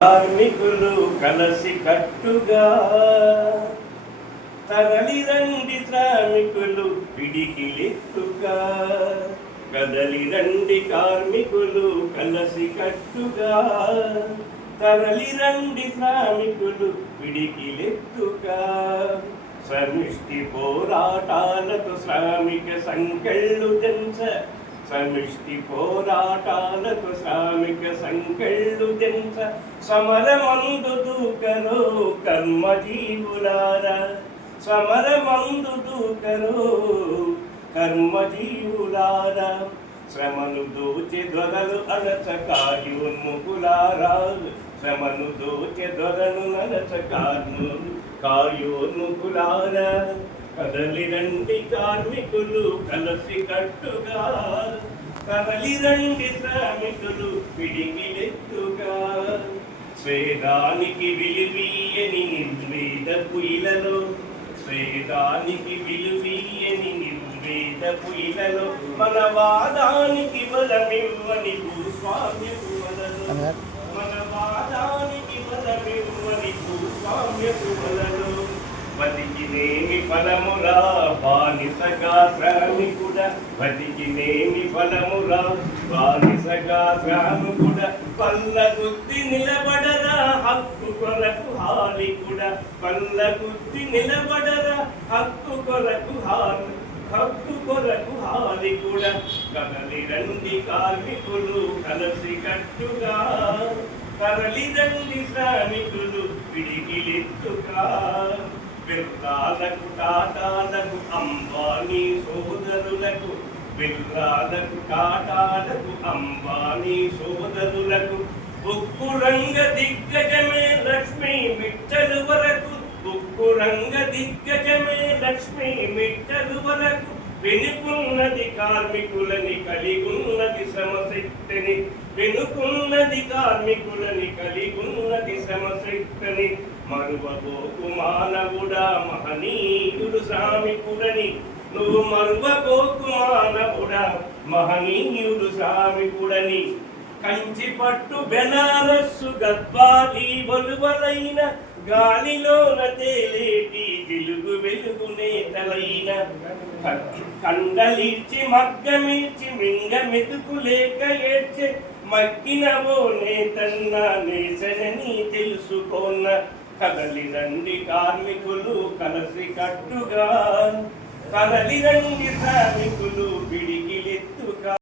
కార్మికులు కలసి కట్టుగా తరలి రండి శ్రామికులు పిడికిలెత్తుగా కదలి రండి కార్మికులు కలసి కట్టుగా తరలి రండి శ్రామికులు పిడికిలెత్తుగా సమిష్టి పోరాటాలతో శ్రామిక సంకెళ్ళు తెంచ సమిష్టి పోరాటాలకు శ్రామిక సంకెళ్ళు తెంచ సమరమందు దూకరో కర్మజీవులారా సమరమందు దూకరో కర్మజీవులారా శ్రమను దోచె దొరలు అలచ కాయోన్ముకులారా శ్రమను దోచె దొరలు నలచ కాయోన్ముకులారా కదలి రండి కార్మికులు కలసి కట్టుగా కదలి రండి శ్రామికులు పిడికిలెత్తుగా స్వేదానికి విలువీయని నిర్వేదపు ఇలలో స్వేదానికి విలువీయని నిర్వేదపు ఇలలో మన వాదానికి బలమివ్వని భూస్వామ్యపు వలలో మన వాదానికి బలమివ్వని భూస్వామ్యపు వలలో బతికినేమి ఫలమురా బానిసగా శ్రామికుడ బతికినేమి ఫలమురా బానిసగా శ్రామికుడ పల్లగుద్ది నిలబడరా హక్కు కొరకు హాలికుడ పల్లగుద్ది నిలబడరా హక్కు కొరకు హాలికుడ కదలి రండి కార్మికులు కలసి కట్టుగా కదలి రండి శ్రామికులు పిడికిలెత్తుగా బిర్లాలకు టాటాలకు అంబానీ సోదరులకు బిర్లాలకు టాటాలకు అంబానీ సోదరులకు ఉక్కు రంగ దిగ్గజమే లక్ష్మీ మిట్టలు వరకు ఉక్కు రంగ దిగ్గజమే లక్ష్మీ మిట్టలు వరకు వెనుకున్నది కార్మికులని కలిగున్నది శ్రమశక్తిని వెనుకున్నది కార్మికులని కలిగున్నది శ్రమశక్తిని మరువబోకు మానవుడా మహనీయుడు శ్రామికుడని నువ్వు మరువబోకు మానవుడా మహనీయుడు శ్రామికుడని కంచి పట్టు బెనారస్సు గద్వాలి వలువలైన గాలిలోన తేలేటి వెలుగు నేతలైన కండలిచ్చి మగ్గమిచ్చి మింగ మెతుకులేక ఏడ్చె మగ్గినవో నేతన్న నేసనని తెలుసుకోన్న కదలి రండి కార్మికులు కలసి కట్టుగా కదలి రండి శ్రామికులు పిడి